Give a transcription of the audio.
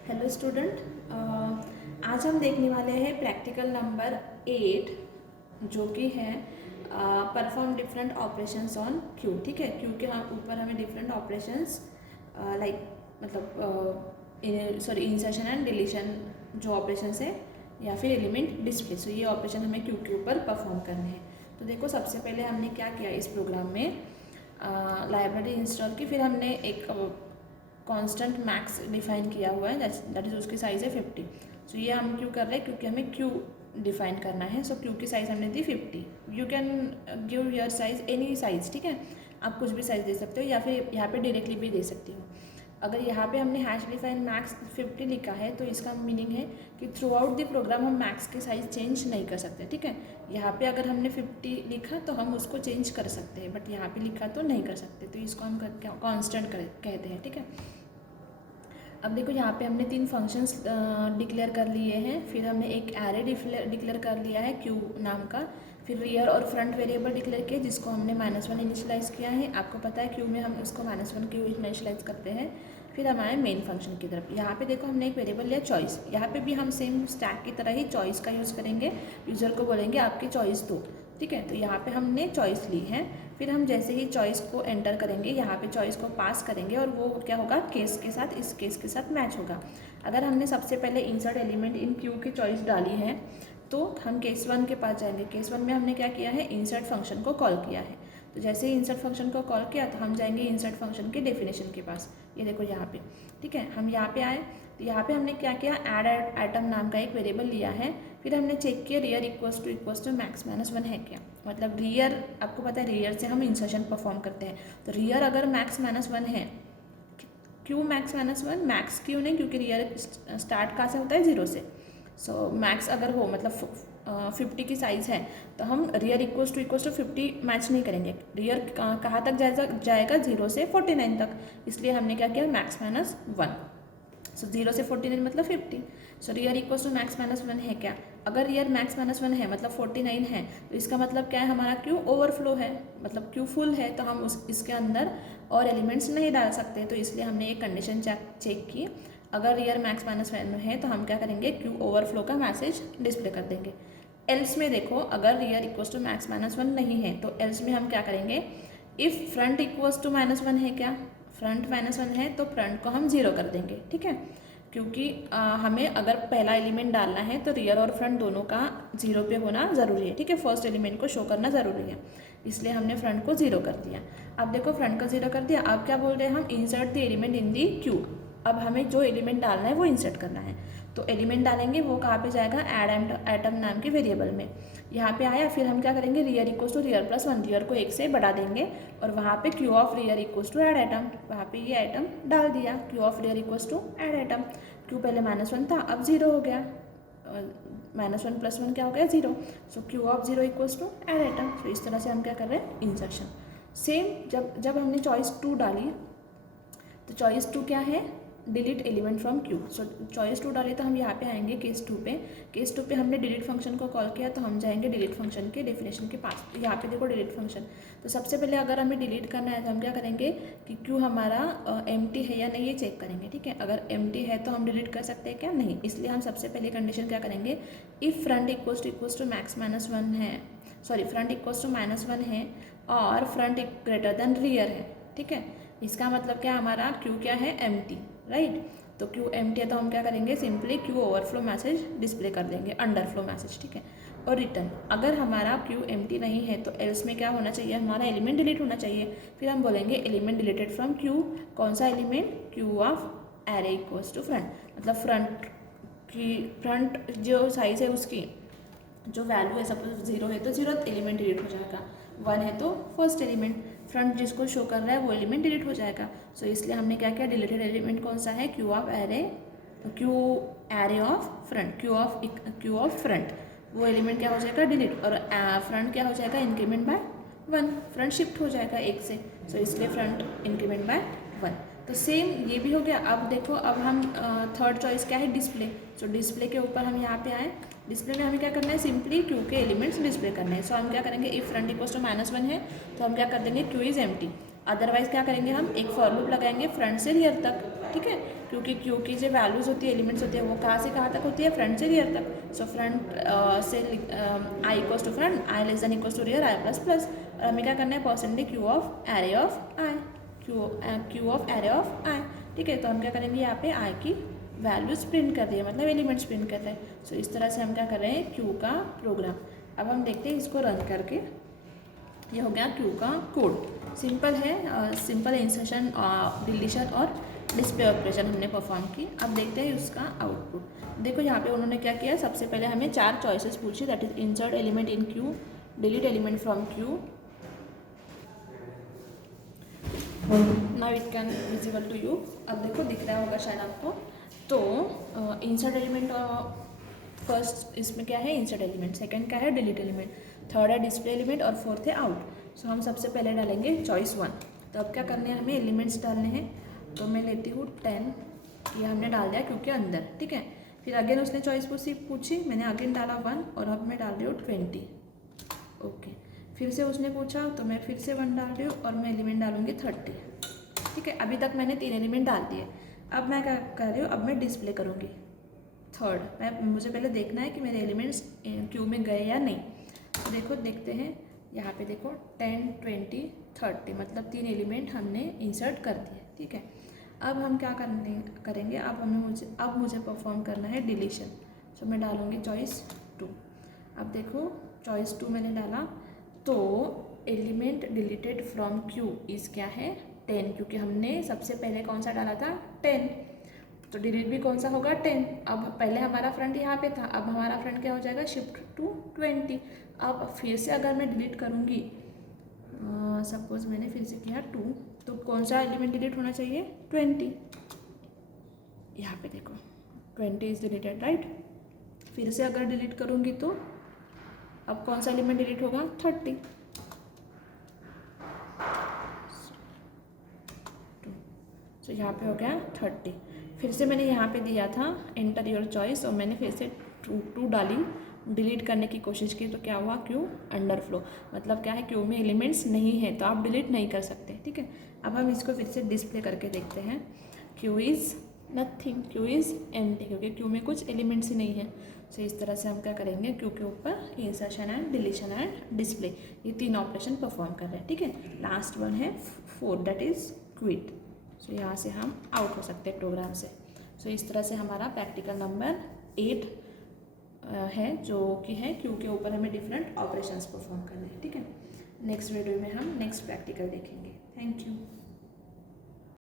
Hello student. आज हम देखने वाले हैं प्रैक्टिकल नंबर 8 जो कि है perform different operations on Q. ठीक है, क्यू के ऊपर हमें डिफरेंट ऑपरेशंस लाइक मतलब सॉरी इंसर्शन एंड डिलीशन जो ऑपरेशंस है या फिर एलिमेंट डिस्प्ले, सो ये ऑपरेशन हमें क्यू के ऊपर परफॉर्म करने हैं। तो देखो सबसे पहले हमने क्या किया इस प्रोग्राम में, लाइब्रेरी इंस्टॉल की, फिर हमने एक कांस्टेंट मैक्स डिफाइन किया हुआ है दैट इज उसकी साइज़ है 50। सो ये हम क्यों कर रहे हैं, क्योंकि हमें क्यू डिफाइन करना है। सो क्यू की साइज़ हमने दी 50। You can give your size any size, ठीक है, आप कुछ भी साइज़ दे सकते हो या फिर यहाँ पे डायरेक्टली भी दे सकते हो। अगर यहाँ पे हमने हैश डिफाइन मैक्स 50 लिखा है तो इसका मीनिंग है कि थ्रू आउट द प्रोग्राम हम मैक्स के साइज़ चेंज नहीं कर सकते। ठीक है, यहाँ पे अगर हमने 50 लिखा तो हम उसको चेंज कर सकते हैं, बट यहाँ पे लिखा तो नहीं कर सकते, तो इसको हम कांस्टेंट कहते हैं। ठीक है, अब देखो यहाँ पे हमने 3 फंक्शंस डिक्लेयर कर लिए हैं, फिर हमने एक एरे डिक्लेयर कर लिया है क्यू नाम का, फिर रियर और फ्रंट वेरिएबल डिक्लेयर किया जिसको हमने -1 इनिशियलाइज़ किया है। आपको पता है क्यू में हम उसको -1 क्यू इनिशियलाइज़ करते हैं। फिर हम आए मेन फंक्शन की तरफ। यहाँ पे देखो हमने एक वेरिएबल लिया चॉइस। यहाँ पे भी हम सेम स्टैक की तरह ही चॉइस का यूज़ करेंगे। यूज़र को बोलेंगे आपकी चॉइस दो। ठीक है, तो यहाँ पे हमने चॉइस ली है। फिर हम जैसे ही चॉइस को एंटर करेंगे, यहाँ पे चॉइस को पास करेंगे और वो क्या होगा, केस के साथ, इस केस के साथ मैच होगा। अगर हमने सबसे पहले इंसर्ट एलिमेंट इन क्यू की चॉइस डाली है तो हम केस 1 के पास जाएंगे। केस 1 में हमने क्या किया है, इंसर्ट फंक्शन को कॉल किया है। तो जैसे ही इंसर्ट फंक्शन को कॉल किया तो हम जाएंगे इंसर्ट फंक्शन के डेफिनेशन के पास। ये देखो यहाँ पे, ठीक है, हम यहाँ पे आए तो यहाँ पे हमने क्या किया, ऐड आइटम नाम का एक वेरिएबल लिया है। फिर हमने चेक किया रियर इक्वल्स टू मैक्स -1 है क्या, मतलब रियर, आपको पता है रियर से हम इंसर्शन परफॉर्म करते हैं। तो रियर अगर मैक्स -1 है, क्यों मैक्स -1, मैक्स क्यों नहीं, क्योंकि रियर स्टार्ट कहाँ से होता है, 0 से। सो मैक्स अगर हो मतलब 50 की साइज़ है तो हम रियर इक्वल्स टू 50 मैच नहीं करेंगे। रियर कहाँ तक जाएगा 0 से 49 तक, इसलिए हमने क्या किया, मैक्स -1। सो 0 से 49 मतलब 50। सो रियर इक्वल्स टू मैक्स -1 है क्या, अगर रियर मैक्स -1 है मतलब 49 है तो इसका मतलब क्या है, हमारा क्यू ओवरफ्लो है, मतलब क्यू फुल है, तो हम इसके अंदर और एलिमेंट्स नहीं डाल सकते। तो इसलिए हमने एक कंडीशन चेक की, अगर रियर मैक्स -1 है तो हम क्या करेंगे, क्यू ओवरफ्लो का मैसेज डिस्प्ले कर देंगे। एल्स में देखो, अगर रियर इक्वल्स टू मैक्स -1 नहीं है तो एल्स में हम क्या करेंगे, इफ़ फ्रंट इक्वल्स टू -1 है क्या, फ्रंट -1 है तो फ्रंट को हम 0 कर देंगे। ठीक है, क्योंकि हमें अगर पहला एलिमेंट डालना है तो रियर और फ्रंट दोनों का 0 पे होना ज़रूरी है। ठीक है, फर्स्ट एलिमेंट को शो करना ज़रूरी है, इसलिए हमने फ्रंट को 0 कर दिया। अब देखो फ्रंट को 0 कर दिया, अब क्या बोल रहे हैं हम, insert the element in the Q. अब हमें जो एलिमेंट डालना है वो इंसर्ट करना है, तो एलिमेंट डालेंगे, वो कहाँ पे जाएगा, ऐड आइटम नाम के वेरिएबल में। यहाँ पे आया, फिर हम क्या करेंगे, rear equals to rear +1, rear को 1 से बढ़ा देंगे और वहाँ पे queue of rear equals to add item, वहाँ पे ये आइटम डाल दिया, queue of rear equals to add item. Queue पहले -1 था, अब 0 हो गया, -1 + 1 क्या हो गया, 0। So Q of 0 equals to add item. तो इस तरह से हम क्या कर रहे हैं, इंसर्शन। सेम जब हमने चॉइस 2 डाली तो चॉइस 2 क्या है, delete element from Q. So choice 2 डाले तो हम यहाँ पे आएंगे केस 2 पे। केस 2 पे हमने डिलीट फंक्शन को कॉल किया तो हम जाएंगे डिलीट फंक्शन के डेफिनेशन के पास। तो यहाँ पे देखो डिलीट फंक्शन, तो सबसे पहले अगर हमें डिलीट करना है तो हम क्या करेंगे कि क्यू हमारा एम्प्टी है या नहीं ये चेक करेंगे। ठीक है, अगर एम्प्टी है तो हम डिलीट कर सकते हैं क्या, नहीं, इसलिए हम सबसे पहले कंडीशन क्या करेंगे, if front equals to max -1 है, सॉरी फ्रंट इक्वल्स टू -1 है और फ्रंट ग्रेटर देन रियर है। ठीक है, इसका मतलब क्या, हमारा क्यू क्या है, एम्प्टी, राइट। तो क्यू एम्प्टी है तो हम क्या करेंगे, simply Q overflow message display कर देंगे, अंडरफ्लो मैसेज। ठीक है, और रिटर्न, अगर हमारा क्यू एम्प्टी नहीं है तो एल्स में क्या होना चाहिए, हमारा एलिमेंट डिलीट होना चाहिए। फिर हम बोलेंगे एलिमेंट डिलीटेड फ्रॉम क्यू, कौन सा element, queue of array equals to front, मतलब फ्रंट जो साइज है उसकी जो वैल्यू है, सपोज 0 है तो 0th एलिमेंट डिलीट हो जाएगा, 1 है तो फर्स्ट एलिमेंट, फ्रंट जिसको शो कर रहा है वो एलिमेंट डिलीट हो जाएगा। सो इसलिए हमने क्या किया, डिलीटेड एलिमेंट कौन सा है, Q of array, Q array of front, Q of front, वो एलिमेंट क्या हो जाएगा, डिलीट, और फ्रंट क्या हो जाएगा, इंक्रीमेंट बाय 1, फ्रंट शिफ्ट हो जाएगा 1 से। सो इसलिए फ्रंट इंक्रीमेंट बाय 1। तो सेम ये भी हो गया। अब देखो, अब हम थर्ड चॉइस क्या है, डिस्प्ले। सो डिस्प्ले के ऊपर हम यहाँ पे आए, डिस्प्ले में हमें क्या करना है, सिंपली क्यू के एलिमेंट्स डिस्प्ले करने हैं। सो हम क्या करेंगे, इफ फ्रंट इक्वल्स टू -1 है तो हम क्या कर देंगे, क्यू इज़ एम्प्टी। अदरवाइज क्या करेंगे, हम एक फॉर लूप लगाएंगे फ्रंट से रियर तक। ठीक है, क्योंकि क्यू की जो वैल्यूज़ होती है, एलिमेंट्स होती है, वो कहाँ से कहाँ तक होती है, फ्रंट से रियर तक। सो फ्रंट से I equals to front, I less than equals to rear, I plus plus. और हमें क्या करना है, percentage Q of array of I, Q of array of I. ठीक है, तो हम क्या करेंगे, यहाँ पे आई की वैल्यूज प्रिंट कर दिए, मतलब एलिमेंट्स प्रिंट कर रहे हैं। सो इस तरह से हम क्या कर रहे हैं, क्यू का प्रोग्राम। अब हम देखते हैं इसको रन करके। ये हो गया क्यू का कोड, सिंपल है, सिंपल इंसर्शन, डिलीशन और डिस्प्ले ऑपरेशन हमने परफॉर्म की। अब देखते हैं उसका आउटपुट। देखो यहाँ पे उन्होंने क्या किया, सबसे पहले हमें 4 चॉइसेस पूछी, that is insert element in queue, delete element from queue, now it can visible to you. अब देखो दिख रहा होगा शायद आपको। तो इंसर्ट एलिमेंट फर्स्ट इसमें क्या है, इंसर्ट एलिमेंट, सेकंड क्या है, डिलीट एलिमेंट, थर्ड है डिस्प्ले एलिमेंट और फोर्थ है आउट। सो हम सबसे पहले डालेंगे चॉइस 1। तो अब क्या करने हैं, हमें एलिमेंट्स डालने हैं। तो मैं लेती हूँ 10, ये हमने डाल दिया क्योंकि अंदर, ठीक है। फिर अगेन उसने चॉइस पूछी, मैंने अगेन डाला 1 और अब मैं डाल रही हूँ 20। ओके, फिर से उसने पूछा तो मैं फिर से 1 डाल रही हूँ और मैं एलिमेंट डालूंगी 30। ठीक है, अभी तक मैंने 3 एलिमेंट डाल दिए। अब मैं क्या कर रही हूँ, अब मैं डिस्प्ले करूँगी थर्ड। मुझे पहले देखना है कि मेरे एलिमेंट्स क्यू में गए या नहीं। तो देखो, देखते हैं यहाँ पे, देखो 10, 20, 30, मतलब 3 एलिमेंट हमने इंसर्ट कर दिए। ठीक है, अब हम क्या करेंगे, अब मुझे परफॉर्म करना है डिलीशन। सो मैं डालूँगी चॉइस 2। अब देखो चॉइस 2 मैंने डाला, तो element deleted from Q is क्या है, 10, क्योंकि हमने सबसे पहले कौन सा डाला था, 10। तो डिलीट भी कौन सा होगा, 10। अब पहले हमारा फ्रंट यहाँ पे था, अब हमारा फ्रंट क्या हो जाएगा, शिफ्ट टू 20। अब फिर से अगर मैं डिलीट करूँगी, सपोज मैंने फिर से किया 2, तो कौन सा एलिमेंट डिलीट होना चाहिए, 20। यहाँ पे देखो 20 इज डिलीटेड, राइट। फिर से अगर डिलीट करूँगी तो अब कौन सा एलिमेंट डिलीट होगा, 30। तो यहाँ पे हो गया 30। फिर से मैंने यहाँ पे दिया था एंटर योर चॉइस, और मैंने फिर से 2 डाली, डिलीट करने की कोशिश की, तो क्या हुआ, क्यू अंडरफ्लो, मतलब क्या है, क्यू में एलिमेंट्स नहीं है तो आप डिलीट नहीं कर सकते। ठीक है, अब हम इसको फिर से डिस्प्ले करके देखते हैं। Q is nothing, Q is empty, क्योंकि क्यू में कुछ एलिमेंट्स ही नहीं है। सो इस तरह से हम क्या करेंगे, क्यू के ऊपर insertion and deletion and display, ये 3 ऑपरेशन परफॉर्म कर रहे हैं। ठीक है, लास्ट वन है 4, दैट इज़ क्विट। सो यहाँ से हम आउट हो सकते हैं प्रोग्राम से। सो इस तरह से हमारा प्रैक्टिकल नंबर 8 है, जो कि है क्यू के ऊपर हमें डिफरेंट ऑपरेशंस परफॉर्म करने हैं। ठीक है, नेक्स्ट वीडियो में हम नेक्स्ट प्रैक्टिकल देखेंगे। Thank you.